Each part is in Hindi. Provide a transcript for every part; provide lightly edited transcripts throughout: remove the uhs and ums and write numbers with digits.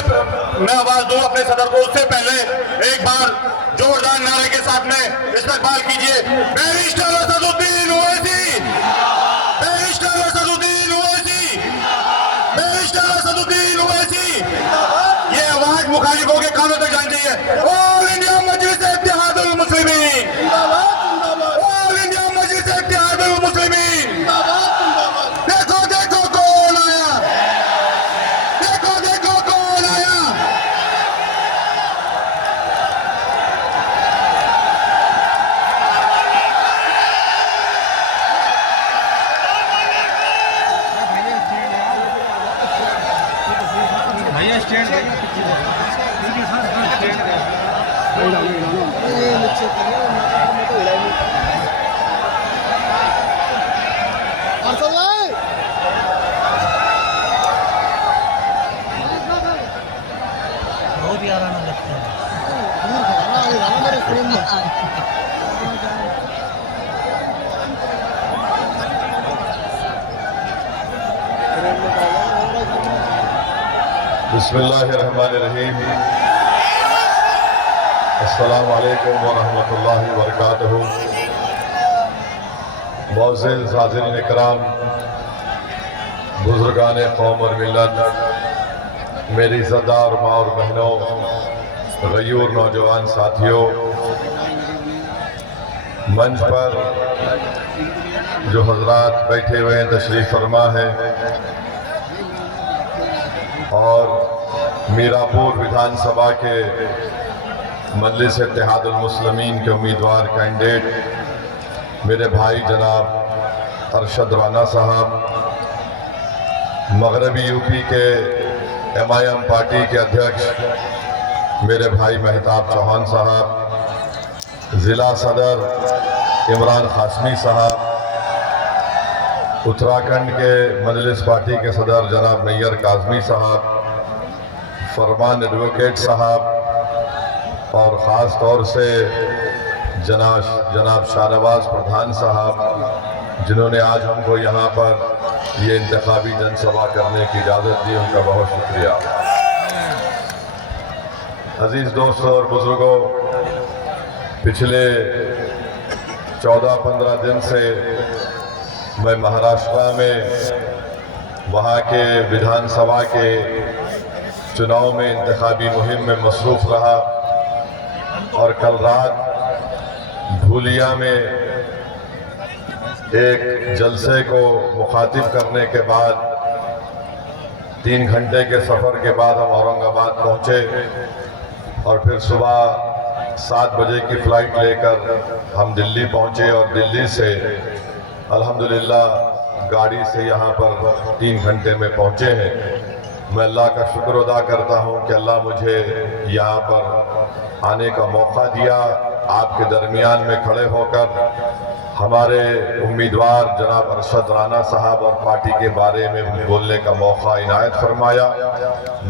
मैं आवाज दूं अपने सदर को, उससे पहले एक बार जोरदार नारे के साथ में इस्तकबाल कीजिए barrister Asaduddin Owaisi, barrister Asaduddin Owaisi, barrister Asaduddin Owaisi. ये आवाज मुखालिफों के कानों तक जानी चाहिए। ऑल इंडिया मजलिस इत्तेहादुल मुस्लिमीन, ऑल इंडिया मजलिस इत्तेहादुल मुस्लिमीन। देखो देखो कौन आया, देखो देखो कौन आया। भैया स्टैंड बहुत ही आराम लगता है। बिस्मिल्लाहिर्रहमानिर्रहीम। अस्सलामु अलैकुम व रहमतुल्लाहि व बरकातहू। मुअज़्ज़िज़ हाज़िरीन इकराम, बुज़ुर्गान कौम और मिल्लत, मेरी इज़्ज़तदार माँ और बहनों, गयूर नौजवान साथियों, मंच पर जो हज़रात बैठे हुए हैं, तशरीफ़ फरमा है और मीरापुर विधानसभा के मजलिस इत्तेहादुल मुस्लिमीन के उम्मीदवार कैंडिडेट मेरे भाई जनाब अरशद राना साहब, मगरबी यूपी के MIM पार्टी के अध्यक्ष मेरे भाई मेहताब चौहान साहब, ज़िला सदर इमरान कासमी साहब, उत्तराखंड के मजलिस पार्टी के सदर जनाब नैयर काज़मी साहब, फरमान एडवोकेट साहब और ख़ास तौर से जनाब शाहनवाज प्रधान साहब, जिन्होंने आज हमको यहाँ पर ये इंतखाबी जनसभा करने की इजाज़त दी, उनका बहुत शुक्रिया। अजीज़ दोस्तों और बुज़ुर्गों, पिछले 14-15 दिन से मैं महाराष्ट्र में वहाँ के विधानसभा के चुनाव में इंतखाबी मुहिम में मसरूफ़ रहा और कल रात धूलिया में एक जलसे को मुखातिब करने के बाद 3 घंटे के सफ़र के बाद हम औरंगाबाद पहुँचे और फिर सुबह 7 बजे की फ़्लाइट लेकर हम दिल्ली पहुँचे और दिल्ली से अल्हम्दुलिल्लाह गाड़ी से यहाँ पर 3 घंटे में पहुँचे हैं। मैं अल्लाह का शुक्र अदा करता हूँ कि अल्लाह मुझे यहाँ पर आने का मौका दिया, आपके दरमियान में खड़े होकर हमारे उम्मीदवार जनाब अरशद राना साहब और पार्टी के बारे में बोलने का मौका इनायत फरमाया।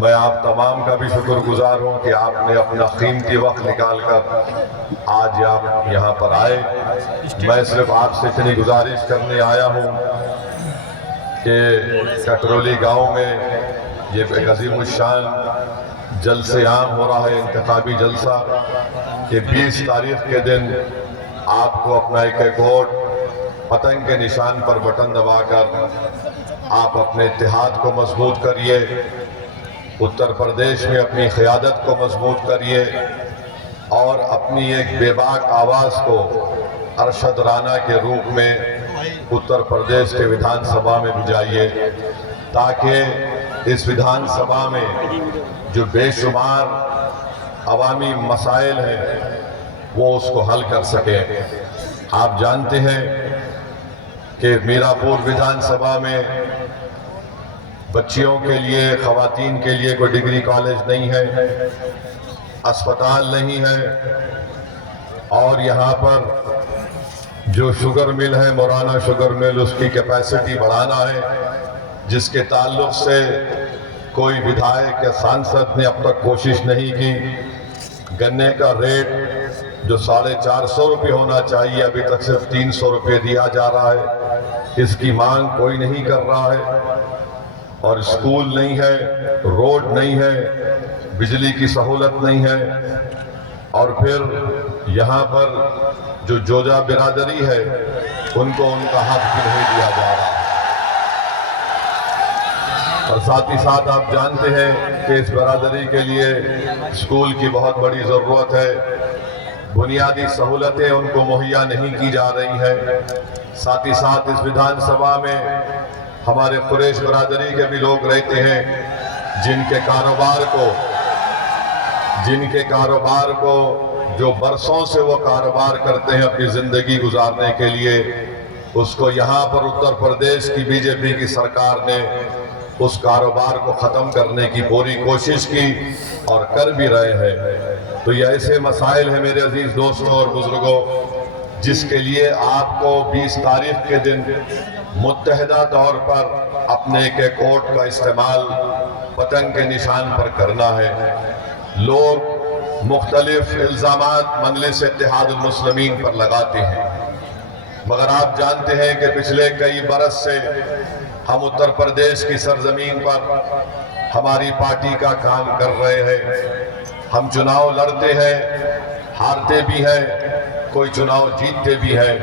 मैं आप तमाम का भी शुक्रगुजार हूँ कि आपने अपना कीमती वक्त निकाल कर आज आप यहाँ पर आए। मैं सिर्फ आपसे इतनी गुजारिश करने आया हूँ कि ककरौली गांव में ये एक अज़ीमुश्शान जलसे आम हो रहा है, इंतखाबी जलसा, कि 20 तारीख के दिन आपको अपना एक वोट पतंग के निशान पर बटन दबाकर आप अपने इत्तेहाद को मजबूत करिए, उत्तर प्रदेश में अपनी क़यादत को मजबूत करिए और अपनी एक बेबाक आवाज़ को अरशद राना के रूप में उत्तर प्रदेश के विधानसभा में भिजाइए, ताकि इस विधानसभा में जो बेशुमार अवामी मसाइल हैं वो उसको हल कर सके। आप जानते हैं कि मीरापुर विधानसभा में बच्चियों के लिए, ख़वातीन के लिए कोई डिग्री कॉलेज नहीं है, अस्पताल नहीं है और यहाँ पर जो शुगर मिल है, मोराना शुगर मिल, उसकी कैपेसिटी बढ़ाना है, जिसके ताल्लुक से कोई विधायक या सांसद ने अब तक कोशिश नहीं की। गन्ने का रेट जो 450 रुपये होना चाहिए, अभी तक सिर्फ 300 रुपये दिया जा रहा है, इसकी मांग कोई नहीं कर रहा है। और स्कूल नहीं है, रोड नहीं है, बिजली की सहूलत नहीं है, और फिर यहाँ पर जो जोजा बिरादरी है उनको उनका हक भी नहीं दिया जा रहा। और साथ ही साथ आप जानते हैं कि इस बिरादरी के लिए स्कूल की बहुत बड़ी ज़रूरत है, बुनियादी सहूलतें उनको मुहैया नहीं की जा रही हैं। साथ ही साथ इस विधानसभा में हमारे कुरैश बिरादरी के भी लोग रहते हैं जिनके कारोबार को जो बरसों से वो कारोबार करते हैं अपनी ज़िंदगी गुजारने के लिए, उसको यहाँ पर उत्तर प्रदेश की बीजेपी की सरकार ने उस कारोबार को ख़त्म करने की पूरी कोशिश की और कर भी रहे हैं। तो ये ऐसे मसाइल हैं मेरे अजीज़ दोस्तों और बुजुर्गों, जिसके लिए आपको 20 तारीख के दिन मुत्तहिदा तौर पर अपने एक वोट का इस्तेमाल पतंग के निशान पर करना है। लोग मुख्तलिफ इल्ज़ामात मजलिस इत्तेहादुल मुस्लिमीन पर लगाते हैं, मगर आप जानते हैं कि पिछले कई बरस से हम उत्तर प्रदेश की सरजमीन पर हमारी पार्टी का काम कर रहे हैं। हम चुनाव लड़ते हैं, हारते भी हैं, कोई चुनाव जीतते भी हैं,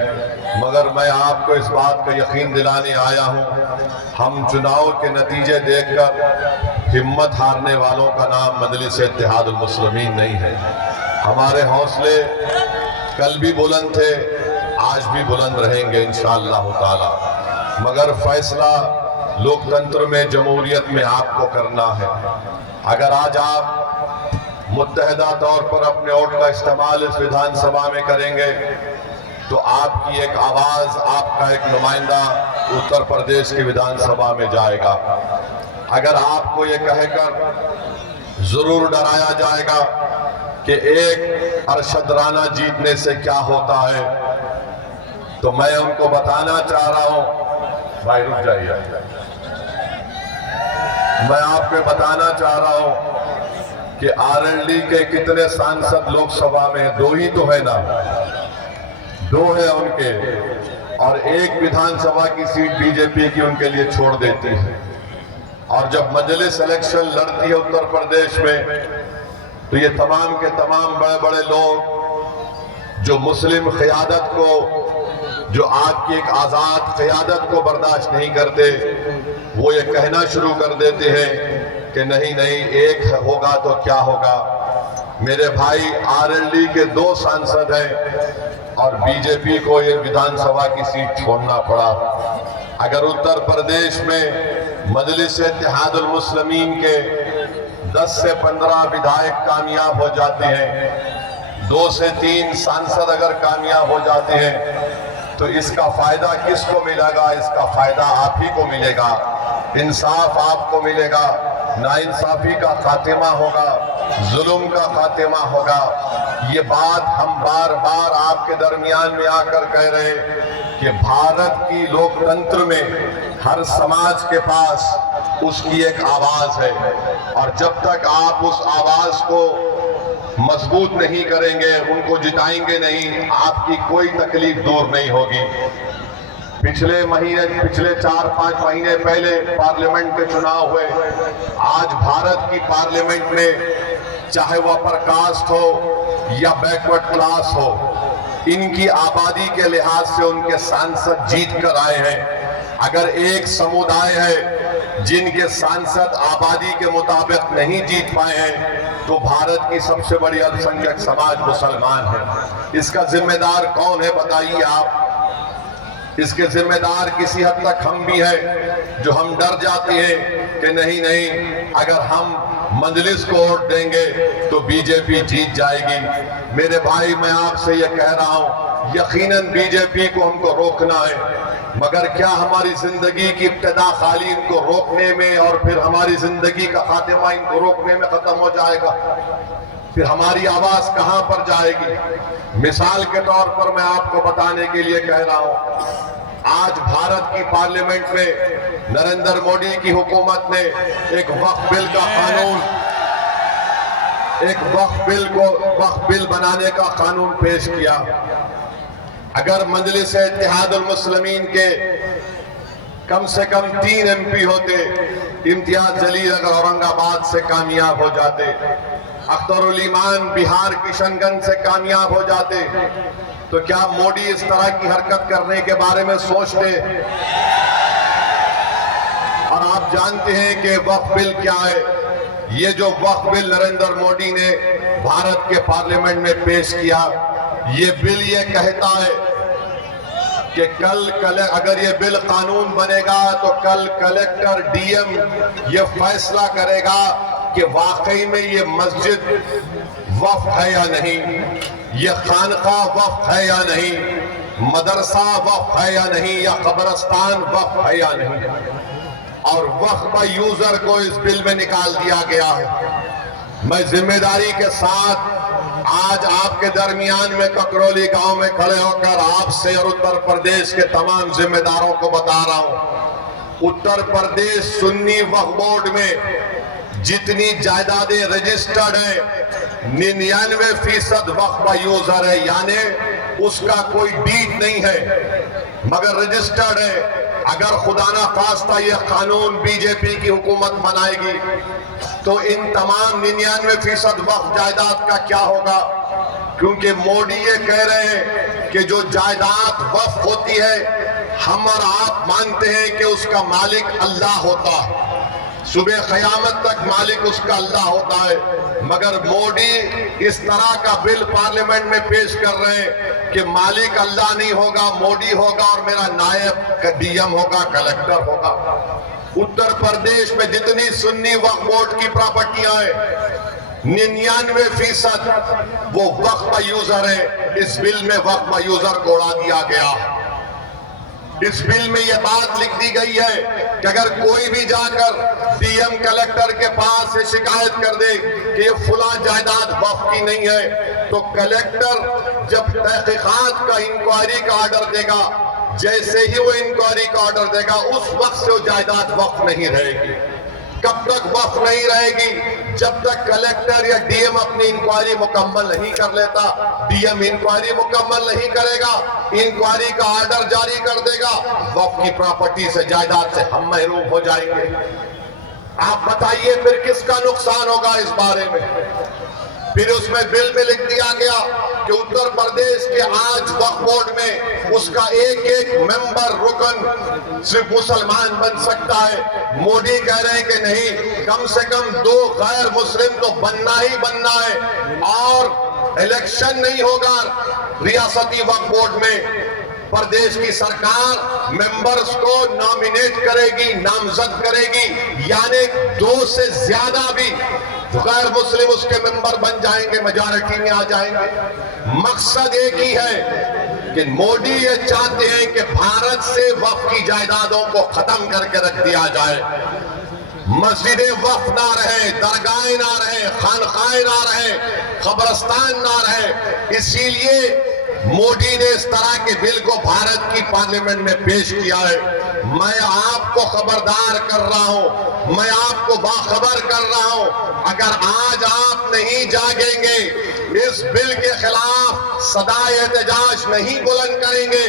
मगर मैं आपको इस बात का यकीन दिलाने आया हूं, हम चुनाव के नतीजे देखकर हिम्मत हारने वालों का नाम मजलिस इत्तेहादुल मुस्लिमीन नहीं है। हमारे हौसले कल भी बुलंद थे, आज भी बुलंद रहेंगे इंशाअल्लाह ताला, मगर फैसला लोकतंत्र में, जमहूरियत में आपको करना है। अगर आज आप मुत्तहिदा तौर पर अपने वोट का इस्तेमाल इस विधानसभा में करेंगे तो आपकी एक आवाज़, आपका एक नुमाइंदा उत्तर प्रदेश की विधानसभा में जाएगा। अगर आपको ये कहकर ज़रूर डराया जाएगा कि एक अरशद राना जीतने से क्या होता है, तो मैं उनको बताना चाह रहा हूं, भाई रुक जाइए, मैं आपको बताना चाह रहा हूं कि आरएलडी के कितने सांसद लोकसभा में, 2 ही तो है ना, 2 है उनके, और एक विधानसभा की सीट बीजेपी की उनके लिए छोड़ देती है। और जब मजलिस इलेक्शन लड़ती है उत्तर प्रदेश में, तो ये तमाम के तमाम बड़े बड़े लोग जो मुस्लिम क़यादत को, जो आपकी एक आज़ाद क़यादत को बर्दाश्त नहीं करते, वो ये कहना शुरू कर देते हैं कि नहीं नहीं, एक होगा तो क्या होगा। मेरे भाई, आरएलडी के 2 सांसद हैं और बीजेपी को ये विधानसभा की सीट छोड़ना पड़ा। अगर उत्तर प्रदेश में मजलिस इत्तेहादुल मुस्लिमीन के 10 से 15 विधायक कामयाब हो जाते हैं, 2 से 3 सांसद अगर कामयाब हो जाते हैं, तो इसका फायदा किसको मिलेगा? इसका फायदा आप ही को मिलेगा, इंसाफ आपको मिलेगा, नाइंसाफी का खात्मा होगा, जुल्म का खात्मा होगा। ये बात हम बार बार आपके दरमियान में आकर कह रहे हैं कि भारत की लोकतंत्र में हर समाज के पास उसकी एक आवाज है, और जब तक आप उस आवाज को मजबूत नहीं करेंगे, उनको जिताएंगे नहीं, आपकी कोई तकलीफ दूर नहीं होगी। पिछले 4-5 महीने पहले पार्लियामेंट के चुनाव हुए। आज भारत की पार्लियामेंट में, चाहे वह अपर कास्ट हो या बैकवर्ड क्लास हो, इनकी आबादी के लिहाज से उनके सांसद जीत कर आए हैं। अगर एक समुदाय है जिनके सांसद आबादी के मुताबिक नहीं जीत पाए हैं, तो भारत की सबसे बड़ी अल्पसंख्यक समाज मुसलमान है। इसका जिम्मेदार कौन है बताइए आप? इसके जिम्मेदार किसी हद तक हम भी हैं, जो हम डर जाते हैं कि नहीं नहीं, अगर हम मजलिस को वोट देंगे तो बीजेपी जीत जाएगी। मेरे भाई, मैं आपसे ये कह रहा हूं, यकीनन बीजेपी को हमको रोकना है, मगर क्या हमारी जिंदगी की इब्तिदा खाली इनको रोकने में और फिर हमारी जिंदगी का खात्मा इनको रोकने में खत्म हो जाएगा? फिर हमारी आवाज कहां पर जाएगी? मिसाल के तौर पर मैं आपको बताने के लिए कह रहा हूं, आज भारत की पार्लियामेंट में नरेंद्र मोदी की हुकूमत ने एक वक्फ बिल का कानून, एक वक्फ बिल बनाने का कानून पेश किया। अगर मजलिस इत्तेहादुल मुस्लिमीन के कम से कम 3 MP होते, इम्तियाज जलील अगर औरंगाबाद से कामयाब हो जाते, अख्तरुल ईमान बिहार किशनगंज से कामयाब हो जाते, तो क्या मोदी इस तरह की हरकत करने के बारे में सोचते? और आप जानते हैं कि वक्फ बिल क्या है? ये जो वक्फ बिल नरेंद्र मोदी ने भारत के पार्लियामेंट में पेश किया, ये बिल ये कहता है कि कल अगर ये बिल कानून बनेगा तो कल कलेक्टर डीएम ये फैसला करेगा कि वाकई में ये मस्जिद वक्फ है या नहीं, ये खानका वक्फ है या नहीं, मदरसा वक्फ है या नहीं, या कब्रिस्तान वक्फ है या नहीं। और वक्फ यूजर को इस बिल में निकाल दिया गया है। मैं जिम्मेदारी के साथ आज आपके दरमियान में ककरौली गांव में खड़े होकर आपसे और उत्तर प्रदेश के तमाम जिम्मेदारों को बता रहा हूं, उत्तर प्रदेश सुन्नी वक्फ बोर्ड में जितनी जायदादें रजिस्टर्ड है 99% वक्फ यूजर है, यानी उसका कोई डीड नहीं है मगर रजिस्टर्ड है। अगर खुदा ना खास्ता ये कानून बीजेपी की हुकूमत बनाएगी तो इन तमाम 99% वक्फ जायदाद का क्या होगा? क्योंकि मोदी ये कह रहे हैं कि जो जायदाद वक्फ होती है हम और आप मानते हैं कि उसका मालिक अल्लाह होता है, सुबह क़यामत तक मालिक उसका अल्लाह होता है, मगर मोदी इस तरह का बिल पार्लियामेंट में पेश कर रहे हैं कि मालिक अल्लाह नहीं होगा, मोदी होगा और मेरा नायब डीएम होगा, कलेक्टर होगा। उत्तर प्रदेश में जितनी सुन्नी वक्फ बोर्ड की प्रॉपर्टियां हैं 99% वो वक्फ यूजर है। इस बिल में वक्फ यूजर को उड़ा दिया गया। इस बिल में यह बात लिख दी गई है कि अगर कोई भी जाकर डीएम कलेक्टर के पास से शिकायत कर दे कि ये फुला जायदाद वक्फ की नहीं है, तो कलेक्टर जब तहकीकात का इंक्वायरी का ऑर्डर देगा, जैसे ही वो इंक्वायरी का ऑर्डर देगा उस वक्त से वो जायदाद वक्फ नहीं रहेगी। कब तक वक्फ नहीं रहेगी? जब तक कलेक्टर या डीएम अपनी इंक्वायरी मुकम्मल नहीं कर लेता। डीएम इंक्वायरी मुकम्मल नहीं करेगा, इंक्वायरी का ऑर्डर जारी कर देगा, वक्फ की प्रॉपर्टी से, जायदाद से हम महरूम हो जाएंगे। आप बताइए फिर किसका नुकसान होगा इस बारे में? फिर उसमें बिल में लिख दिया गया कि उत्तर प्रदेश के आज वक्फ बोर्ड में उसका एक मेंबर रुकन सिर्फ मुसलमान बन सकता है। मोदी कह रहे हैं कि नहीं, कम से कम 2 गैर मुस्लिम तो बनना ही बनना है, और इलेक्शन नहीं होगा रियासती वक्फ बोर्ड में। प्रदेश की सरकार मेंबर्स को नॉमिनेट करेगी, नामजद करेगी, यानी 2 से ज्यादा भी गैर मुस्लिम उसके मेंबर बन जाएंगे, मेजॉरिटी में आ जाएंगे। मकसद एक ही है कि मोदी ये चाहते हैं कि भारत से वक्फ की जायदादों को खत्म करके रख दिया जाए। मस्जिदें वक्फ ना रहे, दरगाहें ना रहे, खानखाएं ना रहे, कब्रिस्तान ना रहे। इसीलिए मोदी ने इस तरह के बिल को भारत की पार्लियामेंट में पेश किया है। मैं आपको खबरदार कर रहा हूं, मैं आपको बाखबर कर रहा हूं, अगर आज आप नहीं जागेंगे, इस बिल के खिलाफ सदाए एहतजाज नहीं बुलंद करेंगे,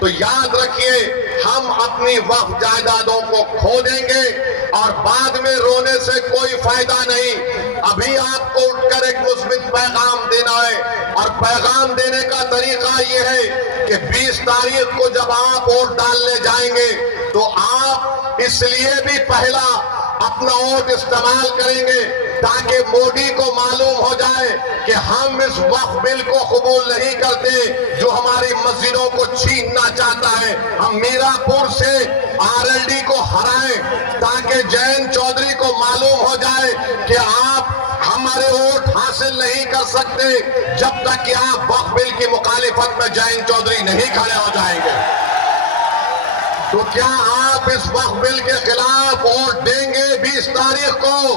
तो याद रखिए हम अपनी वक्फ जायदादों को खो देंगे और बाद में रोने से कोई फायदा नहीं। अभी आपको उठकर एक मुस्बित पैगाम देना है, और पैगाम देने का तरीका यह है कि 20 तारीख को जब आप वोट डालने जाएंगे तो आप इसलिए भी पहला अपना वोट इस्तेमाल करेंगे ताकि मोदी को मालूम हो जाए कि हम इस वक्फ बिल को कबूल नहीं करते जो हमारी मस्जिदों को छीनना चाहता है। हम मीरापुर से आरएलडी को हराएं ताकि जयंत चौधरी को मालूम हो जाए कि आप हमारे वोट हासिल नहीं कर सकते जब तक कि आप वक्फ बिल की मुखालिफत में जयंत चौधरी नहीं खड़े हो जाएंगे। तो क्या आप इस वक्फ बिल के खिलाफ वोट देंगे 20 तारीख को?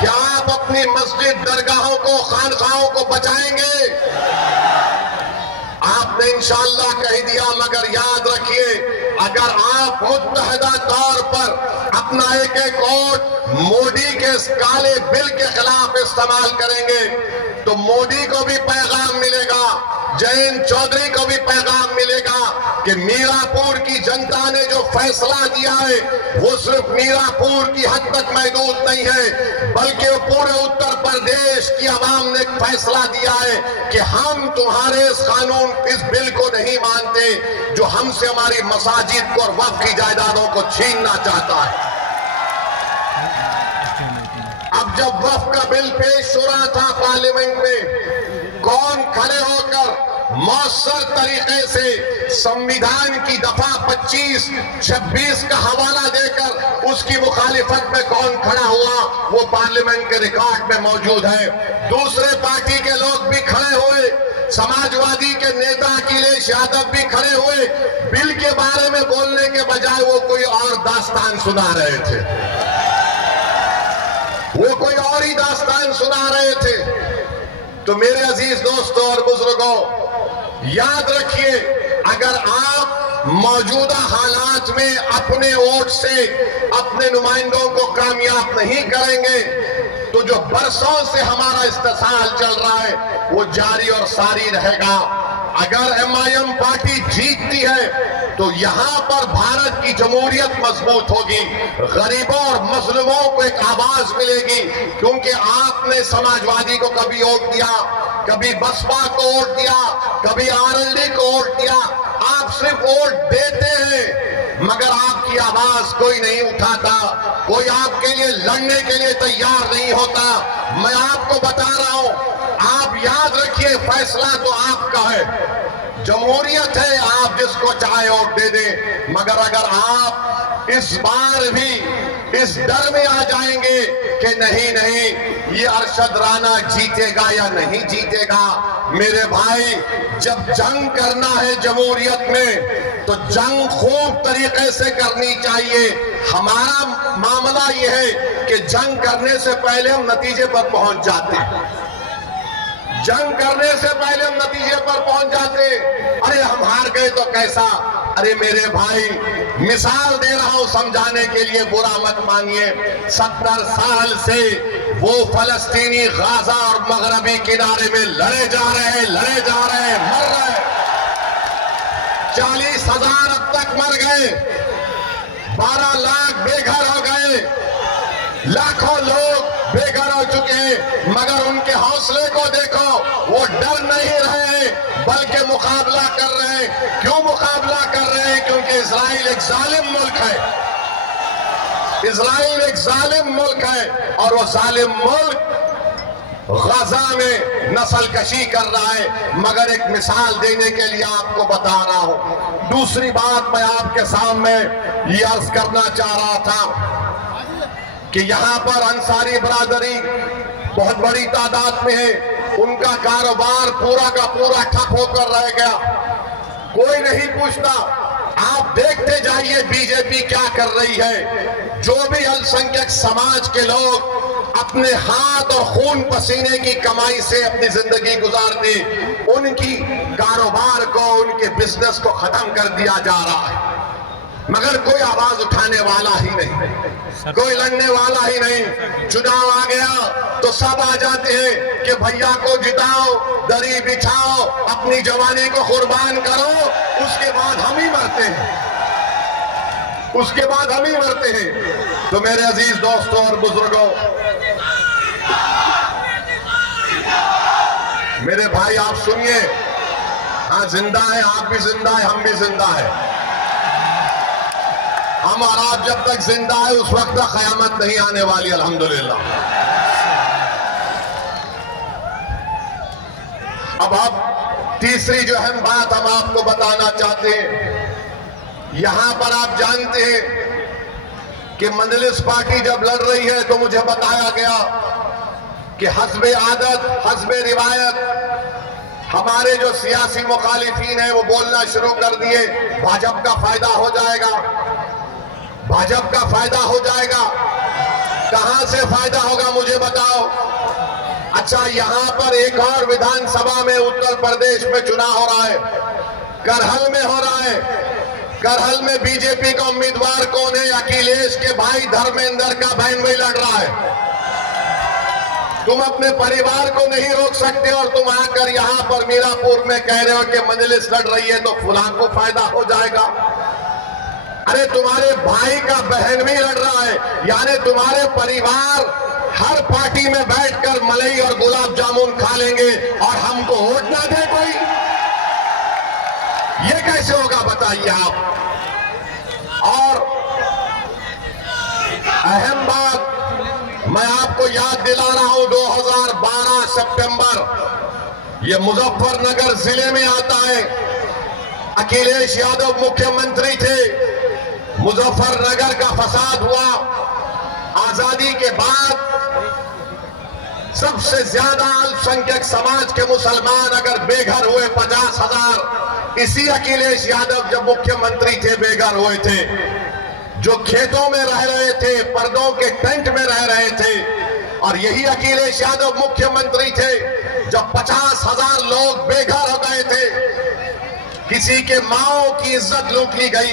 क्या आप अपनी मस्जिद, दरगाहों को, खानखाहों को बचाएंगे? आपने इंशाअल्लाह कह दिया, मगर याद रखिए अगर आप मुत्तहदा तौर पर अपना एक वोट मोदी के इस काले बिल के खिलाफ इस्तेमाल करेंगे तो मोदी को भी पैगाम मिलेगा, जयंत चौधरी को भी पैगाम मिलेगा कि मीरापुर की जनता ने जो फैसला दिया है वो सिर्फ मीरापुर की हद तक महदूद नहीं है, बल्कि पूरे उत्तर प्रदेश की आवाम ने एक फैसला दिया है कि हम तुम्हारे इस कानून, इस बिल को नहीं मानते जो हमसे हमारी मसाजिद को और वक्फ की जायदादों को छीनना चाहता है। अब जब वक्फ का बिल पेश हो रहा था पार्लियामेंट में, कौन खड़े होकर मौसर तरीके से संविधान की दफा 25, 26 का हवाला देकर उसकी मुखालिफत में कौन खड़ा हुआ, वो पार्लियामेंट के रिकॉर्ड में मौजूद है। दूसरे पार्टी के लोग भी खड़े हुए, समाजवादी के नेता अखिलेश यादव भी खड़े हुए, बिल के बारे में बोलने के बजाय वो कोई और दास्तान सुना रहे थे, वो कोई और ही दास्तान सुना रहे थे। तो मेरे अजीज दोस्तों और बुजुर्गों, याद रखिए, अगर आप मौजूदा हालात में अपने वोट से अपने नुमाइंदों को कामयाब नहीं करेंगे तो जो बरसों से हमारा इस्तेसाल चल रहा है वो जारी और सारी रहेगा। अगर एमआईएम पार्टी जीतती है तो यहां पर भारत की जमहूरियत मजबूत होगी, गरीबों और मजलूमों को एक आवाज मिलेगी, क्योंकि आपने समाजवादी को कभी वोट दिया, कभी बसपा को वोट दिया, कभी आरएलडी को वोट दिया। आप सिर्फ वोट देते हैं मगर आपकी आवाज कोई नहीं उठाता, कोई आपके लिए लड़ने के लिए तैयार नहीं होता। मैं आपको बता रहा हूं, आप याद रखिए, फैसला तो आपका है, जमहूरियत है, आप जिसको चाहे वोट दे दें। मगर अगर आप इस बार भी इस डर में आ जाएंगे कि नहीं नहीं ये अरशद राना जीतेगा या नहीं जीतेगा, मेरे भाई, जब जंग करना है जमहूरियत में तो जंग खूब तरीके से करनी चाहिए। हमारा मामला यह है कि जंग करने से पहले हम नतीजे पर पहुंच जाते हैं, जंग करने से पहले हम नतीजे पर पहुंच जाते। अरे हम हार गए तो कैसा, अरे मेरे भाई, मिसाल दे रहा हूं समझाने के लिए, बुरा मत मानिए। 70 साल से वो फलस्तीनी गाजा और मगरबी किनारे में लड़े जा रहे हैं, लड़े जा रहे हैं, मर रहे हैं। 40,000 अब तक मर गए, 12 लाख बेघर हो गए, लाखों लोग बेघर हो चुके हैं। मगर उनके हौसले को देखो, वो डर नहीं रहे बल्कि मुकाबला कर रहे हैं। क्यों मुकाबला कर रहे हैं? क्योंकि इजराइल एक जालिम मुल्क है, इजराइल एक जालिम मुल्क है और वो जालिम मुल्क गजा में नस्लकशी कर रहा है। मगर एक मिसाल देने के लिए आपको बता रहा हूं। दूसरी बात मैं आपके सामने ये अर्ज करना चाह रहा था कि यहां पर अंसारी बरादरी बहुत बड़ी तादाद में है, उनका कारोबार पूरा का पूरा ठप होकर रह गया, कोई नहीं पूछता। आप देखते जाइए बीजेपी क्या कर रही है। जो भी अल्पसंख्यक समाज के लोग अपने हाथ और खून पसीने की कमाई से अपनी जिंदगी गुजारते, उनकी कारोबार को, उनके बिजनेस को खत्म कर दिया जा रहा है, मगर कोई आवाज उठाने वाला ही नहीं, कोई लड़ने वाला ही नहीं। चुनाव आ गया तो सब आ जाते हैं कि भैया को जिताओ, दरी बिछाओ, अपनी जवानी को कुर्बान करो, उसके बाद हम ही मरते हैं, उसके बाद हम ही मरते हैं। तो मेरे अजीज दोस्तों और बुजुर्गों, मेरे भाई आप सुनिए, हाँ जिंदा है, आप भी जिंदा है, हम भी जिंदा है। हम और आप जब तक जिंदा है उस वक्त तक क़यामत नहीं आने वाली, अल्हम्दुलिल्लाह। अब आप तीसरी जो अहम बात हम आपको बताना चाहते हैं, यहां पर आप जानते हैं कि मजलिस पार्टी जब लड़ रही है तो मुझे बताया गया कि हस्बे आदत, हस्बे रिवायत हमारे जो सियासी मुखालिफिन हैं वो बोलना शुरू कर दिए, भाजपा का फायदा हो जाएगा, भाजपा का फायदा हो जाएगा। कहां से फायदा होगा मुझे बताओ। अच्छा, यहां पर एक और विधानसभा में उत्तर प्रदेश में चुनाव हो रहा है, करहल में हो रहा है। करहल में बीजेपी का उम्मीदवार कौन है? अखिलेश के भाई धर्मेंद्र का बहन भाई लड़ रहा है। तुम अपने परिवार को नहीं रोक सकते और तुम आकर यहां पर मीरापुर में कह रहे हो कि मजलिस लड़ रही है तो फलां को फायदा हो जाएगा। अरे तुम्हारे भाई का बहन भी लड़ रहा है, यानी तुम्हारे परिवार हर पार्टी में बैठकर मलाई और गुलाब जामुन खा लेंगे और हमको वोट ना दे कोई, ये कैसे होगा बताइए आप। और अहम बात मैं आपको याद दिला रहा हूं, 2012 सितंबर ये मुजफ्फरनगर जिले में आता है। अखिलेश यादव मुख्यमंत्री थे, मुजफ्फरनगर का फसाद हुआ। आजादी के बाद सबसे ज्यादा अल्पसंख्यक समाज के मुसलमान अगर बेघर हुए 50,000, इसी अखिलेश यादव जब मुख्यमंत्री थे बेघर हुए थे। जो खेतों में रह रहे थे, पर्दों के टेंट में रह रहे थे, और यही अखिलेश यादव मुख्यमंत्री थे जब 50,000 लोग बेघर हो गए थे। किसी के माओ की इज्जत लूट ली गई,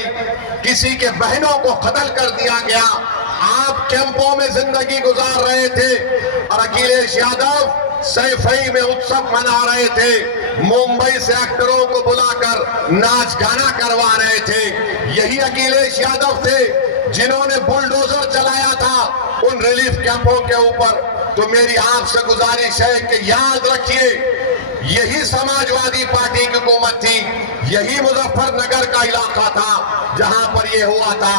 किसी के बहनों को कत्ल कर दिया गया। आप कैंपों में जिंदगी गुजार रहे थे और अखिलेश यादव सैफई में उत्सव मना रहे थे, मुंबई से एक्टरों को बुलाकर नाच गाना करवा रहे थे। यही अखिलेश यादव थे जिन्होंने बुलडोजर चलाया था उन रिलीफ कैंपों के ऊपर। तो मेरी आपसे गुजारिश है कि याद रखिए, यही समाजवादी पार्टी की हुकूमत थी, यही मुजफ्फरनगर का इलाका था जहां पर यह हुआ था।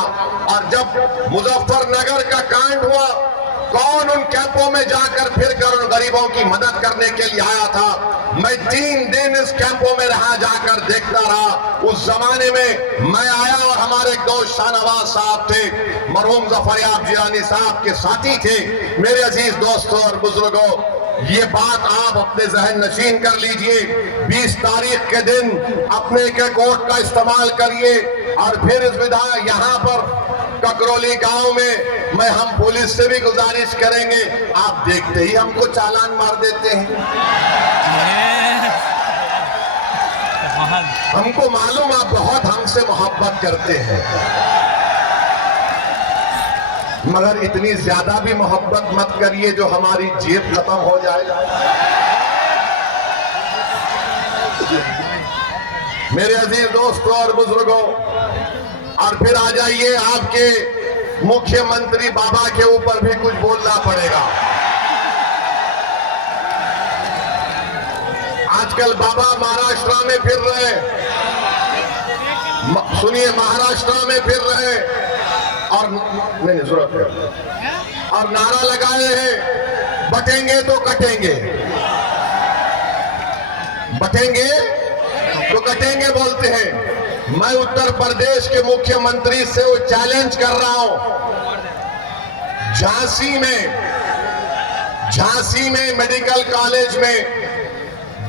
और जब मुजफ्फरनगर का कांड हुआ, कौन उन कैंपों में जाकर फिर कर उन गरीबों की मदद करने के लिए आया था? मैं 3 दिन इस कैंपों में रहा, जाकर देखता रहा। उस जमाने में मैं आया और हमारे दोस्त शाहनवाज साहब थे, मरहूम जफरयाब जिलानी साहब के साथी थे। मेरे अजीज दोस्तों और बुजुर्गों, ये बात आप अपने जहन नशीन कर लीजिए। 20 तारीख के दिन अपने एक वोट का इस्तेमाल करिए और फिर इस विधायक यहाँ पर ककरौली गांव में मैं हम पुलिस से भी गुजारिश करेंगे, आप देखते ही हमको चालान मार देते हैं। हमको मालूम आप बहुत हमसे मोहब्बत करते हैं, मगर इतनी ज्यादा भी मोहब्बत मत करिए जो हमारी जेब खत्म हो जाए। मेरे अजीज दोस्तों और बुजुर्गों, और फिर आ जाइए, आपके मुख्यमंत्री बाबा के ऊपर भी कुछ बोलना पड़ेगा। आजकल बाबा महाराष्ट्र में फिर रहे, सुनिए, महाराष्ट्र में फिर रहे और नहीं जरूरत है, और नारा लगाए हैं, बटेंगे तो कटेंगे, बटेंगे तो कटेंगे बोलते हैं। मैं उत्तर प्रदेश के मुख्यमंत्री से वो चैलेंज कर रहा हूं, झांसी में मेडिकल कॉलेज में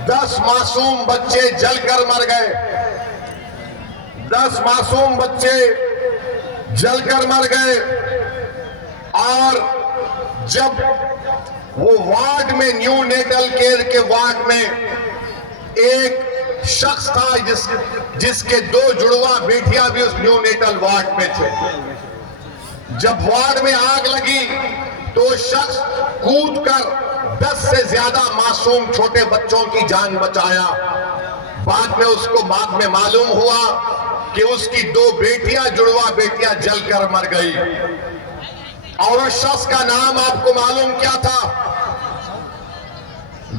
10 मासूम बच्चे जलकर मर गए। 10 मासूम बच्चे जलकर मर गए। और जब वो वार्ड में, न्यू नेटल केयर के वार्ड में एक शख्स था जिसके 2 जुड़वा बेटियां भी उस न्यू नेटल वार्ड में थे। जब वार्ड में आग लगी तो शख्स कूदकर 10 से ज्यादा मासूम छोटे बच्चों की जान बचाया। बाद में मालूम हुआ कि उसकी 2 बेटियां, जुड़वा बेटियां जलकर मर गई। और उस शख्स का नाम आपको मालूम क्या था?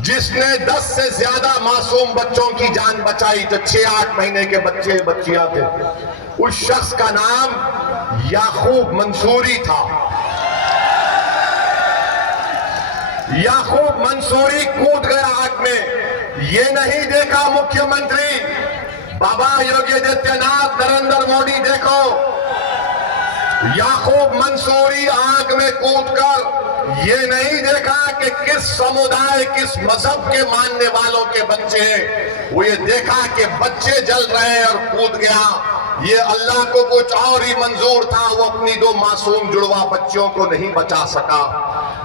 जिसने 10 से ज्यादा मासूम बच्चों की जान बचाई, जो 6-8 महीने के बच्चे बच्चियां थे। उस शख्स का नाम याकूब मंसूरी था। याकूब मंसूरी कूद गया आग में। ये नहीं देखा मुख्यमंत्री बाबा योगी आदित्यनाथ, नरेंद्र मोदी, देखो याकूब मंसूरी आग में कूदकर ये नहीं देखा कि किस समुदाय, किस मजहब के मानने वालों के बच्चे हैं। वो ये देखा कि बच्चे जल रहे हैं और कूद गया। ये अल्लाह को कुछ और ही मंजूर था, वो अपनी 2 मासूम जुड़वा बच्चियों को नहीं बचा सका।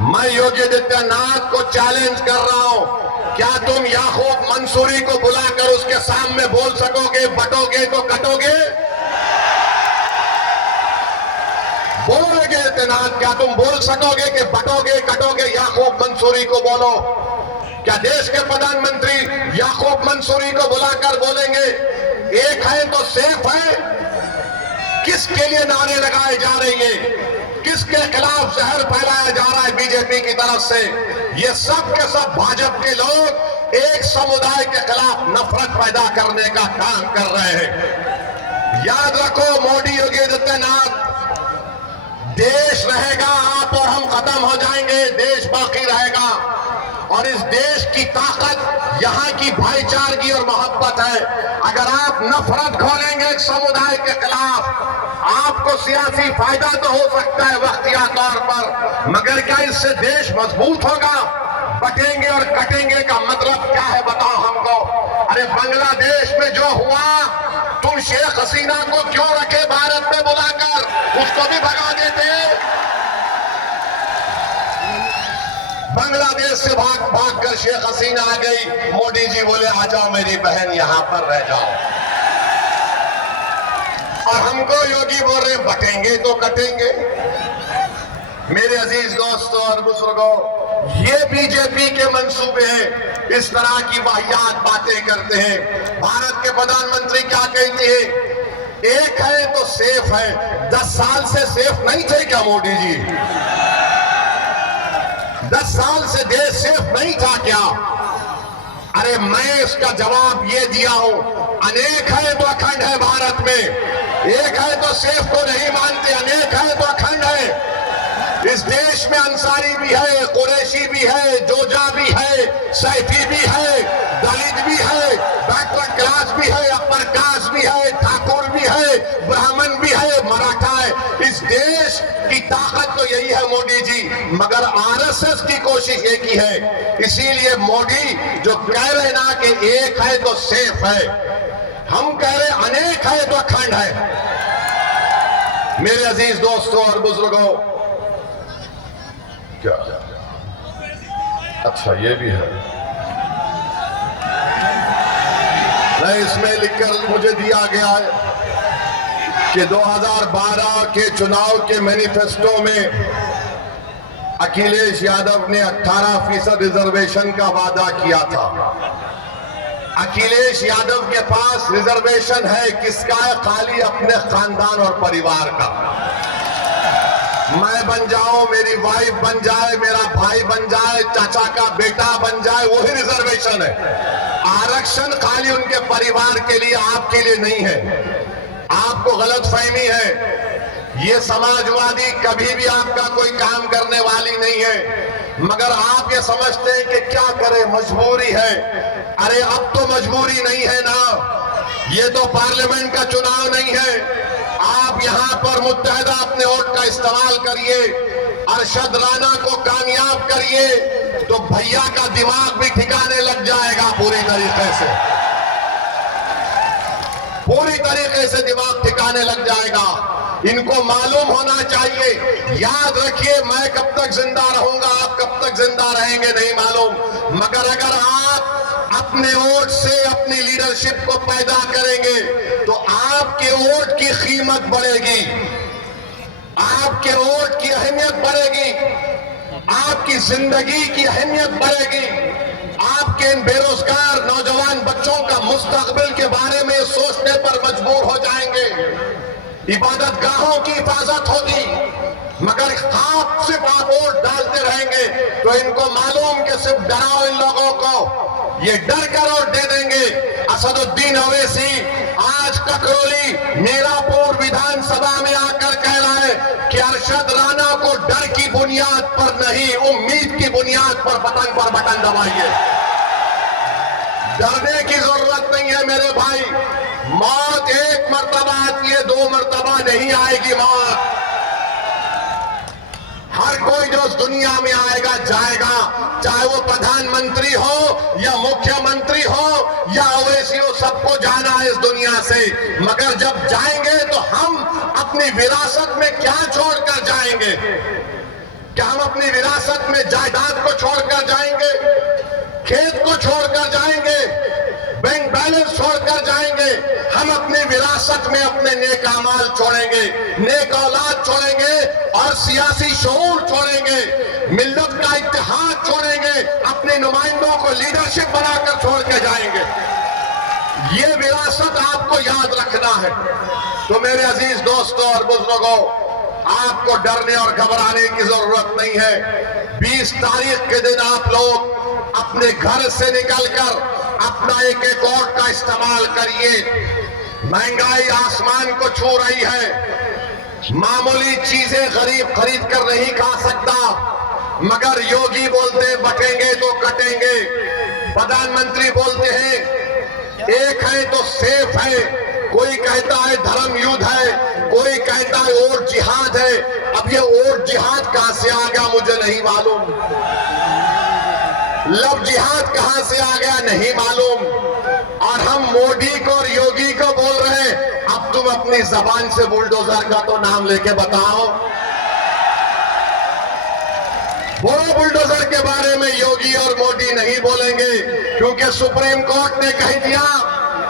मैं योगी आदित्यनाथ को चैलेंज कर रहा हूं, क्या तुम याकूब मंसूरी को बुलाकर उसके सामने बोल सकोगे, बटोगे तो कटोगे? बोलोगे तैनात, क्या तुम बोल सकोगे कि बटोगे कटोगे याकूब मंसूरी को बोलो? क्या देश के प्रधानमंत्री याकूब मंसूरी को बुलाकर बोलेंगे एक है तो सेफ है? किसके लिए नारे लगाए जा रहे हैं? किसके खिलाफ जहर फैलाया जा रहा है बीजेपी की तरफ से? ये सब के सब भाजपा के लोग एक समुदाय के खिलाफ नफरत पैदा करने का काम कर रहे हैं। याद रखो, मोदी योगी आदित्यनाथ, देश रहेगा, आप और हम खत्म हो जाएंगे, देश बाकी रहेगा। और इस देश की ताकत यहाँ की भाईचारगी और मोहब्बत है। अगर आप नफरत खोलेंगे एक समुदाय के खिलाफ, आपको सियासी फायदा तो हो सकता है वक्तिया तौर पर, मगर क्या इससे देश मजबूत होगा? बटेंगे और कटेंगे का मतलब क्या है बताओ हमको? अरे बांग्लादेश में जो हुआ, तुम शेख हसीना को क्यों रखे भारत में बुलाकर? उसको भी भगा देते। बांग्लादेश से भाग कर शेख हसीना आ गई, मोदी जी बोले आ जाओ मेरी बहन, यहां पर रह जाओ। और हमको योगी बोल रहे बटेंगे तो कटेंगे। मेरे अजीज दोस्तों और बुजुर्गों, ये बीजेपी के मंसूबे हैं, इस तरह की वाहियात बातें करते हैं। भारत के प्रधानमंत्री क्या कहते हैं? एक है तो सेफ है। 10 साल से सेफ नहीं थे क्या मोदी जी? 10 साल से देश सेफ नहीं था क्या? अरे मैं इसका जवाब ये दिया हूं, अनेक है तो अखंड है भारत में। एक है तो सेफ को नहीं मानते, अनेक है तो अखंड है। इस देश में अंसारी भी है, कुरैशी भी है, जोजा भी है, सैफी भी है, दलित भी है, बैकवर्ड क्लास भी है, अपर कास्ट भी है, ठाकुर भी है, ब्राह्मण भी है, मराठा है। इस देश की ताकत तो यही है मोदी जी, मगर आरएसएस की कोशिश एक ही है। इसीलिए मोदी जो कह रहे ना कि एक है तो सेफ है, हम कह रहे अनेक है तो अखंड है। मेरे अजीज दोस्तों और बुजुर्गों, क्या अच्छा ये भी है नहीं, इसमें लिखकर मुझे दिया गया है कि 2012 के चुनाव के मैनिफेस्टो में अखिलेश यादव ने 18% रिजर्वेशन का वादा किया था। अखिलेश यादव के पास रिजर्वेशन है किसका है? खाली अपने खानदान और परिवार का। मैं बन जाऊं, मेरी वाइफ बन जाए, मेरा भाई बन जाए, चाचा का बेटा बन जाए, वही रिजर्वेशन है। आरक्षण खाली उनके परिवार के लिए, आपके लिए नहीं है। आपको गलतफहमी है। ये समाजवादी कभी भी आपका कोई काम करने वाली नहीं है, मगर आप ये समझते हैं कि क्या करें, मजबूरी है। अरे अब तो मजबूरी नहीं है ना, ये तो पार्लियामेंट का चुनाव नहीं है। आप यहां पर मुत्तहदा अपने वोट का इस्तेमाल करिए, अरशद राणा को कामयाब करिए, तो भैया का दिमाग भी ठिकाने लग जाएगा पूरी तरीके से। पूरी तरीके से दिमाग ठिकाने लग जाएगा। इनको मालूम होना चाहिए। याद रखिए, मैं कब तक जिंदा रहूंगा, आप कब तक जिंदा रहेंगे नहीं मालूम, मगर अगर आप अपने वोट से अपनी लीडरशिप को पैदा करेंगे तो आपके वोट की कीमत बढ़ेगी, आपके वोट की अहमियत बढ़ेगी, आपकी जिंदगी की अहमियत बढ़ेगी। आपके इन बेरोजगार नौजवान बच्चों का मुस्तकबिल के बारे में सोचने पर मजबूर हो जाएंगे। इबादत गाहों की हिफाजत होगी, मगर सिर्फ आप वोट डालते रहेंगे तो इनको मालूम कि सिर्फ डराओ इन लोगों को, ये डर कर वोट दे देंगे। असदुद्दीन ओवैसी आज ककरोली मीरापुर विधानसभा में आकर कह रहा है कि अरशद राणा को डर की बुनियाद पर नहीं, उम्मीद की बुनियाद पर बटन दबाइए। डरने की जरूरत नहीं है मेरे भाई। मौत एक मर्तबा आती है, 2 मर्तबा नहीं आएगी मौत। हर कोई जो इस दुनिया में आएगा जाएगा, चाहे वो प्रधानमंत्री हो या मुख्यमंत्री हो या ओवैसी हो, सबको जाना है इस दुनिया से। मगर जब जाएंगे तो हम अपनी विरासत में क्या छोड़कर जाएंगे? क्या हम अपनी विरासत में जायदाद को छोड़कर जाएंगे, खेत को छोड़कर जाएंगे, बैंक बैलेंस छोड़कर जाएंगे? हम अपनी विरासत में अपने नेक अमाल छोड़ेंगे, नेक औलाद छोड़ेंगे और सियासी शऊर छोड़ेंगे, मिल्लत का इत्तेहाद छोड़ेंगे, अपने नुमाइंदों को लीडरशिप बनाकर छोड़ के जाएंगे। ये विरासत आपको याद रखना है। तो मेरे अजीज दोस्तों और बुजुर्गों, आपको डरने और घबराने की जरूरत नहीं है। 20 तारीख के दिन आप लोग अपने घर से निकलकर अपना एक वोट का इस्तेमाल करिए। महंगाई आसमान को छू रही है। मामूली चीजें गरीब खरीद कर नहीं खा सकता, मगर योगी बोलते हैं बटेंगे तो कटेंगे। प्रधानमंत्री बोलते हैं एक है तो सेफ है, कोई कहता है धर्म युद्ध है, कोई कहता है और जिहाद है। अब ये और जिहाद कहां से आ गया मुझे नहीं मालूम, लव जिहाद कहां से आ गया नहीं मालूम। और हम मोदी को और योगी को बोल रहे हैं, अब तुम अपनी जबान से बुलडोजर का तो नाम लेके बताओ। वो बुलडोजर के बारे में योगी और मोदी नहीं बोलेंगे, क्योंकि सुप्रीम कोर्ट ने कह दिया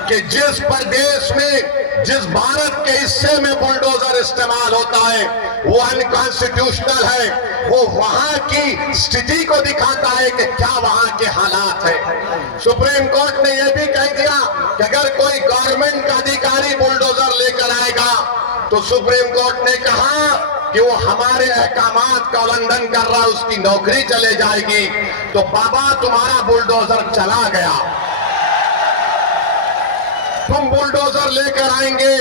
कि जिस प्रदेश में, जिस भारत के हिस्से में बुलडोजर इस्तेमाल होता है वो अनकॉन्स्टिट्यूशनल है। वो वहां की स्थिति को दिखाता है कि क्या वहां के हालात है। सुप्रीम कोर्ट ने यह भी कह दिया कि अगर कोई गवर्नमेंट का अधिकारी बुलडोजर लेकर आएगा तो सुप्रीम कोर्ट ने कहा कि वो हमारे अहकामात का उल्लंघन कर रहा है, उसकी नौकरी चले जाएगी। तो बाबा तुम्हारा बुलडोजर चला गया, तुम बुलडोजर लेकर आएंगे,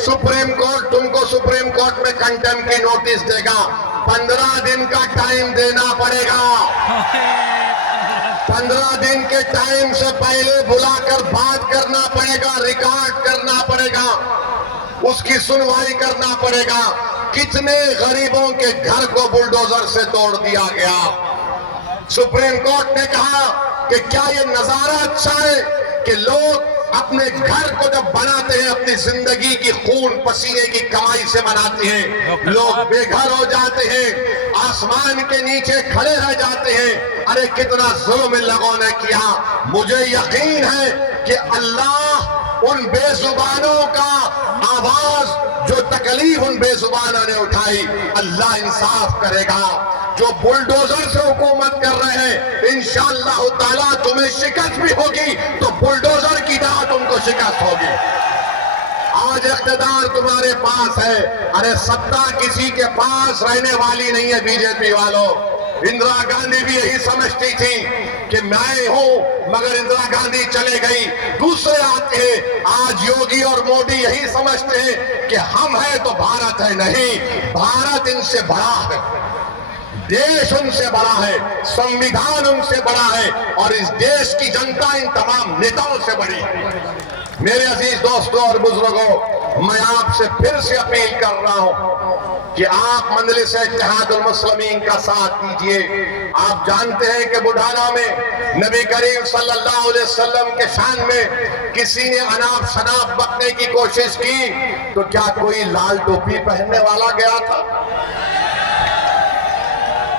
सुप्रीम कोर्ट तुमको सुप्रीम कोर्ट में कंटेम्प्ट की नोटिस देगा। 15 दिन का टाइम देना पड़ेगा। 15 दिन के टाइम से पहले बुलाकर बात करना पड़ेगा, रिकॉर्ड करना पड़ेगा, उसकी सुनवाई करना पड़ेगा। कितने गरीबों के घर को बुलडोजर से तोड़ दिया गया। सुप्रीम कोर्ट ने कहा कि क्या ये नजारा अच्छा है कि लोग अपने घर को जब बनाते हैं अपनी जिंदगी की खून पसीने की कमाई से बनाते हैं, लोग बेघर हो जाते हैं, आसमान के नीचे खड़े रह जाते हैं। अरे कितना जुल्म इन लोगों ने किया। मुझे यकीन है कि अल्लाह उन बेजुबानों का आवाज, जो तकलीफ उन बेजुबानों ने उठाई, अल्लाह इंसाफ करेगा। जो बुलडोजर से हुकूमत कर रहे हैं, इंशाअल्लाह ताला तुम्हें शिकस्त भी होगी तो बुलडोजर की दात उनको शिकस्त होगी। आज इख्तिदार तुम्हारे पास है, अरे सत्ता किसी के पास रहने वाली नहीं है। बीजेपी वालों, इंदिरा गांधी भी यही समझती थी कि मैं हूं, मगर इंदिरा गांधी चले गई, दूसरे आते हैं। आज योगी और मोदी यही समझते हैं कि हम हैं तो भारत है। नहीं, भारत इनसे बड़ा है, देश उनसे बड़ा है, संविधान उनसे बड़ा है और इस देश की जनता इन तमाम नेताओं से बड़ी है। मेरे अजीज दोस्तों और बुजुर्गों, मैं आपसे फिर से अपील कर रहा हूं कि आप मजलिस इत्तेहादुल मुस्लिमीन का साथ दीजिए। आप जानते हैं कि बुढ़ाना में नबी करीम सल्लल्लाहु अलैहि वसल्लम के शान में किसी ने अनाप शनाप बकने की कोशिश की तो क्या कोई लाल टोपी पहनने वाला गया था?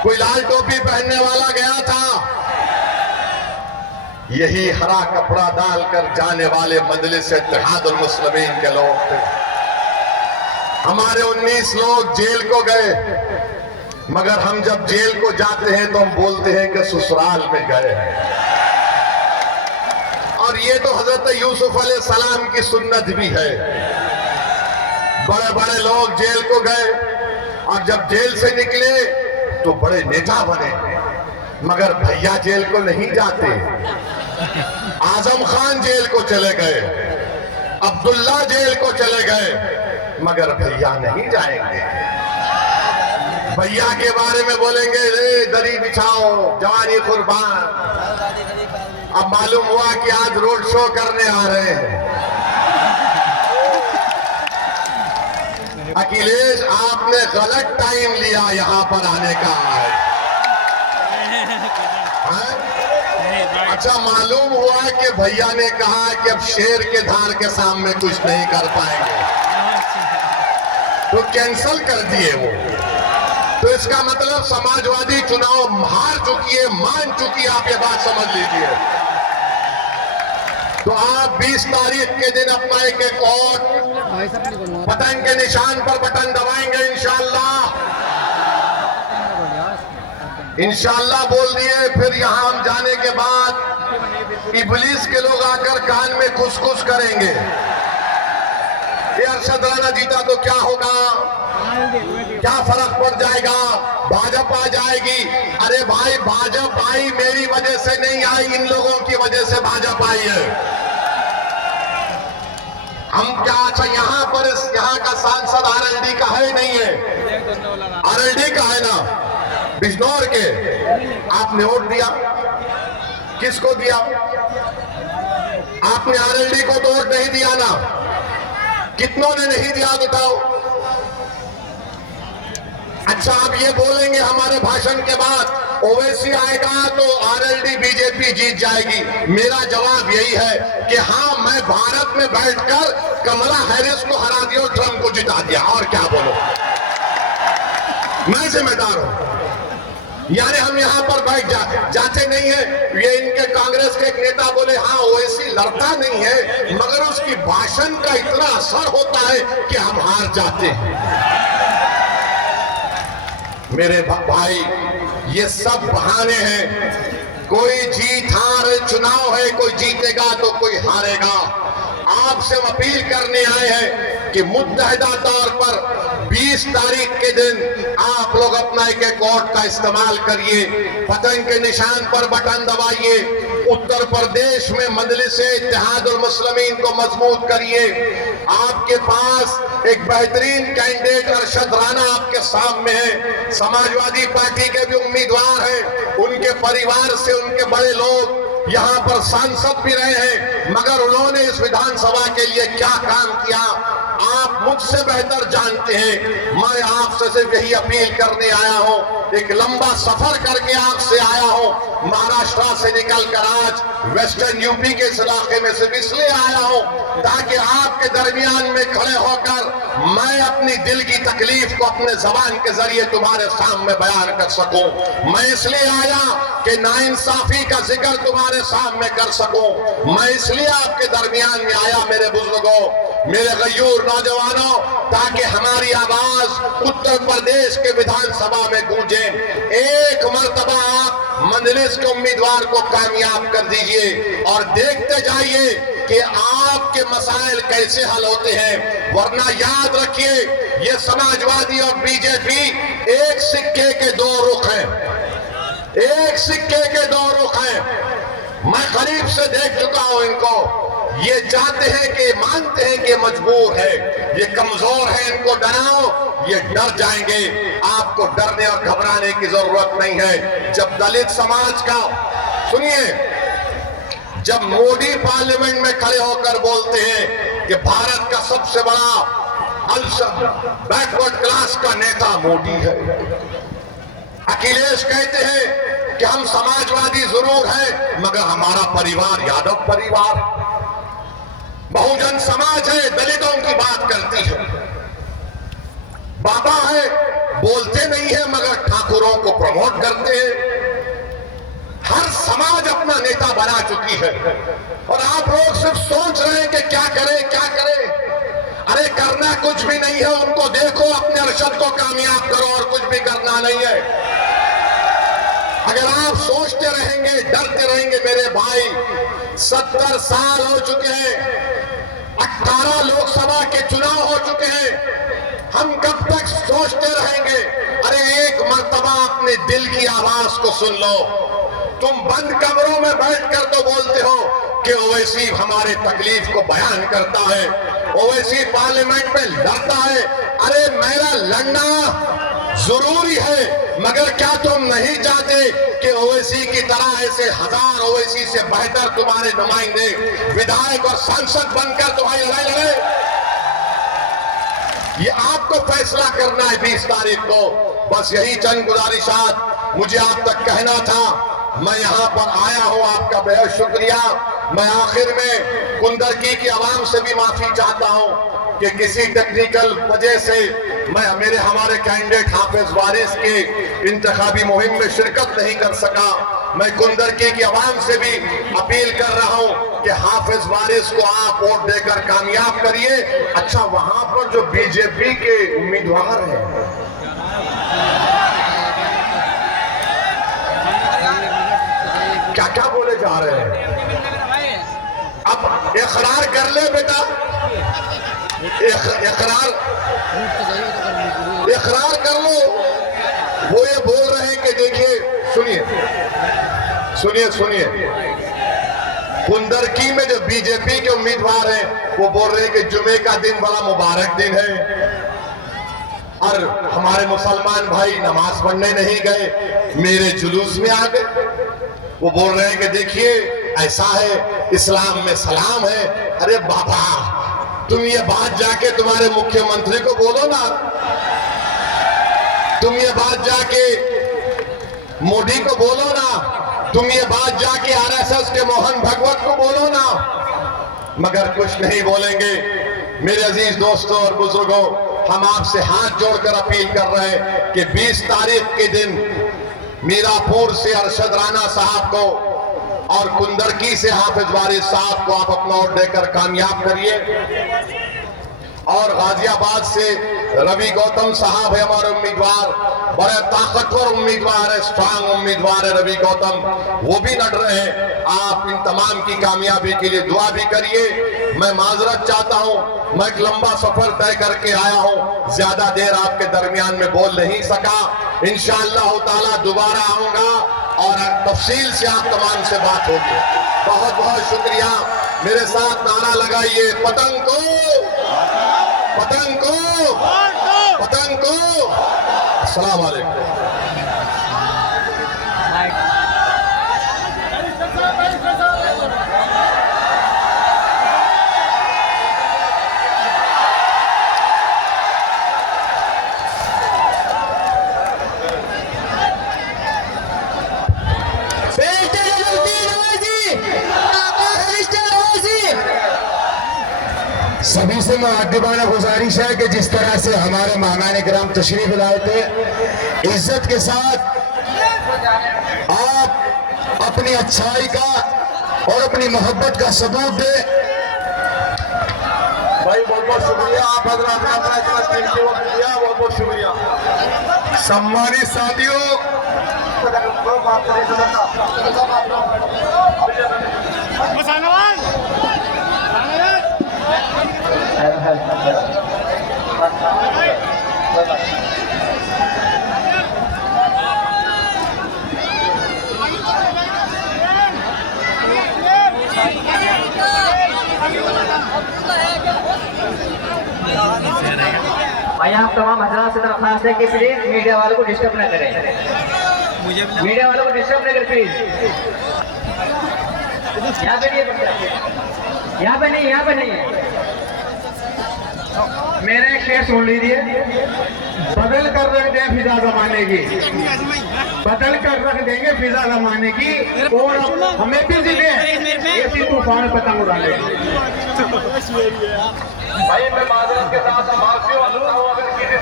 कोई लाल टोपी पहनने वाला गया था? यही हरा कपड़ा डालकर जाने वाले मजलिस इत्तेहादुल मुस्लिमीन के लोग थे। हमारे 19 लोग जेल को गए, मगर हम जब जेल को जाते हैं तो हम बोलते हैं कि ससुराल में गए हैं। और ये तो हजरत यूसुफ अलैहिस्सलाम की सुन्नत भी है। बड़े बड़े लोग जेल को गए और जब जेल से निकले तो बड़े नेता बने, मगर भैया जेल को नहीं जाते। आजम खान जेल को चले गए, अब्दुल्ला जेल को चले गए, मगर भैया नहीं जाएंगे। भैया के बारे में बोलेंगे रे दरी बिछाओ, जवानी कुर्बान। अब मालूम हुआ कि आज रोड शो करने आ रहे हैं। अखिलेश, आपने गलत टाइम लिया यहाँ पर आने का। अच्छा, मालूम हुआ कि भैया ने कहा कि अब शेर के धार के सामने कुछ नहीं कर पाएंगे, तो कैंसल कर दिए वो। तो इसका मतलब समाजवादी चुनाव हार चुकी है, मान चुकी है। आप ये बात समझ लीजिए। तो आप 20 तारीख के दिन अपना एक एक वोट पतंग के निशान पर बटन दबाएंगे इंशाल्लाह बोल दिए। फिर यहां हम जाने के बाद इब्लीस के लोग आकर कान में खुसखुस करेंगे, ये अरशद राणा जीता तो क्या होगा, क्या फर्क पड़ जाएगा, भाजपा जाएगी। अरे भाई भाजपा आई मेरी वजह से नहीं आई, इन लोगों की वजह से भाजपा आई है। हम क्या अच्छा यहाँ पर यहाँ का सांसद आरएलडी का है नहीं है, आरएलडी का है ना, बिजनौर के। आपने वोट दिया, किसको दिया? आपने आरएलडी को तो वोट नहीं दिया ना, कितनों ने नहीं दिया बताओ? अच्छा आप ये बोलेंगे हमारे भाषण के बाद ओवैसी आएगा तो आरएलडी बीजेपी जीत जाएगी। मेरा जवाब यही है कि हाँ, मैं भारत में बैठकर कमला हैरिस को हरा दिया और ट्रंप को जिता दिया, और क्या बोलो, मैं जिम्मेदार हूं। यानी हम यहां पर बैठ जाते नहीं है। ये इनके कांग्रेस के एक नेता बोले हाँ ओवैसी लड़ता नहीं है, मगर उसकी भाषण का इतना असर होता है कि हम हार जाते हैं। मेरे भाई ये सब बहाने हैं, कोई जीत हार चुनाव है, कोई जीतेगा तो कोई हारेगा। आपसे हम अपील करने आए हैं कि मुत्तहिदा तौर पर 20 तारीख के दिन आप लोग अपना एक एक वोट का इस्तेमाल करिए, पतंग के निशान पर बटन दबाइए, उत्तर प्रदेश में मजलिस-ए-इत्तेहादुल मुस्लिमीन को मजबूत करिए। आपके पास एक बेहतरीन कैंडिडेट अरशद राणा आपके सामने है, समाजवादी पार्टी के भी उम्मीदवार हैं, उनके परिवार से उनके बड़े लोग यहाँ पर सांसद भी रहे हैं, मगर उन्होंने इस विधानसभा के लिए क्या काम किया आप मुझसे बेहतर जानते हैं। मैं आपसे सिर्फ यही अपील करने आया हूँ, एक लंबा सफर करके आपसे आया हूँ, महाराष्ट्र से निकलकर आज वेस्टर्न यूपी के इस इलाके में सिर्फ इसलिए आया हूँ ताकि आपके दरमियान में खड़े होकर मैं अपनी दिल की तकलीफ को अपने जबान के जरिए तुम्हारे सामने बयान कर सकूं। मैं इसलिए आया कि नाइंसाफी का जिक्र तुम्हारे सामने कर सकूं। मैं इसलिए आपके दरमियान में आया मेरे बुजुर्गों, मेरे गयूर नौजवानों, ताकि हमारी आवाज उत्तर प्रदेश के विधानसभा में गूंजे। एक मर्तबा आप मजलिस के उम्मीदवार को कामयाब कर दीजिए और देखते जाइए कि आपके मसाइल कैसे हल होते हैं। वरना याद रखिए, ये समाजवादी और बीजेपी एक सिक्के के दो रुख हैं, एक सिक्के के दो रुख हैं। मैं करीब से देख चुका हूं इनको। ये चाहते हैं कि मानते हैं कि मजबूर है, ये कमजोर है, इनको डराओ, ये डर जाएंगे। आपको डरने और घबराने की जरूरत नहीं है। जब दलित समाज का सुनिए, जब मोदी पार्लियामेंट में खड़े होकर बोलते हैं कि भारत का सबसे बड़ा बैकवर्ड क्लास का नेता मोदी है, अखिलेश कहते हैं कि हम समाजवादी जरूर हैं मगर हमारा परिवार यादव परिवार, बहुजन समाज है, दलितों की बात करती है, बाबा है, बोलते नहीं है मगर ठाकुरों को प्रमोट करते हैं। हर समाज अपना नेता बना चुकी है और आप लोग सिर्फ सोच रहे हैं कि क्या करें क्या करें। अरे करना कुछ भी नहीं है, उनको देखो, अपने अरशद को कामयाब करो और कुछ भी करना नहीं है। अगर आप सोचते रहेंगे, डरते रहेंगे, मेरे भाई 70 साल हो चुके हैं, 18 लोकसभा के चुनाव हो चुके हैं, हम कब तक सोचते रहेंगे? अरे एक मर्तबा अपने दिल की आवाज को सुन लो। तुम बंद कमरों में बैठकर तो बोलते हो कि ओवैसी हमारे तकलीफ को बयान करता है, ओवैसी पार्लियामेंट में लड़ता है। अरे मेरा लड़ना जरूरी है, मगर क्या तुम नहीं चाहते कि ओवैसी की तरह ऐसे हजार ओवैसी से बेहतर तुम्हारे नुमाइंदे विधायक और सांसद बनकर तुम्हारी लड़ाई लड़े? ये आपको फैसला करना है 20 तारीख को। बस यही चंद गुजारिशात मुझे आप तक कहना था। मैं यहाँ पर आया हूँ, आपका बेहद शुक्रिया। मैं आखिर में कुंदरकी की आवाम से भी माफी चाहता हूँ कि किसी टेक्निकल वजह से हमारे कैंडिडेट हाफिज वारिस के इंतखाबी मुहिम में शिरकत नहीं कर सका। मैं कुंदरकी की आवाम से भी अपील कर रहा हूं कि हाफिज वारिस को आप वोट देकर कामयाब करिए। अच्छा, वहां पर जो बीजेपी के उम्मीदवार हैं, क्या क्या बोले जा रहे हैं? अब इकरार कर ले बेटा, इकरार कर लो। वो ये बोल रहे हैं कि देखिए, सुनिए, कुंदरकी में जो बीजेपी के उम्मीदवार हैं वो बोल रहे हैं कि जुमे का दिन बड़ा मुबारक दिन है और हमारे मुसलमान भाई नमाज पढ़ने नहीं गए, मेरे जुलूस में आ गए। वो बोल रहे हैं कि देखिए ऐसा है, इस्लाम में सलाम है। अरे बाबा, तुम ये बात जाके तुम्हारे मुख्यमंत्री को बोलो ना, तुम ये बात जाके मोदी को बोलो ना, तुम ये बात जाके आरएसएस के मोहन भागवत को बोलो ना, मगर कुछ नहीं बोलेंगे। मेरे अजीज दोस्तों और बुजुर्गों, हम आपसे हाथ जोड़कर अपील कर रहे हैं कि 20 तारीख के दिन मीरापुर से अरशद राणा साहब को और कुंदरकी से हाफिज वारिस साहब को आप अपना वोट देकर कामयाब करिए। और गाजियाबाद से रवि गौतम साहब है हमारे उम्मीदवार, बड़े ताकतवर उम्मीदवार है, स्ट्रांग उम्मीदवार है रवि गौतम, वो भी लड़ रहे हैं। आप इन तमाम की कामयाबी के लिए दुआ भी करिए। मैं माजरत चाहता हूं, मैं एक लंबा सफर तय करके आया हूं, ज्यादा देर आपके दरमियान में बोल नहीं सका। इंशाअल्लाह ताला दोबारा आऊंगा और तफसील से आप तमाम से बात होगी। बहुत बहुत शुक्रिया। मेरे साथ नारा लगाइए, पतंग को, पतंग को, पतंग को। अस्सलाम वालेकुम। सभी से मुअद्दिबाना गुजारिश है कि जिस तरह से हमारे मेहमान किराम तशरीफ लाए थे, इज्जत के साथ आप अपनी अच्छाई का और अपनी मोहब्बत का सबूत दे। भाई बहुत बहुत शुक्रिया, आप हजरात ने अपना इतना कीमती वक्त दिया, बहुत बहुत शुक्रिया। सम्मानित साथियों, भाई आप तमाम हजरात से दरख्वास्त है कि प्लीज मीडिया वालों को डिस्टर्ब न करें, मीडिया वालों को डिस्टर्ब न करें प्लीज। यहाँ पे नहीं है, यहाँ पे नहीं, यहाँ पे नहीं है। मेरा एक शेर सुन लीजिए, बदल कर रख दें फिजा जमाने की, बदल कर रख देंगे फिजा जमाने की, और हमें भी जिले ऐसी तूफान पतंग उड़ाने। भाई मैं माजरत के साथ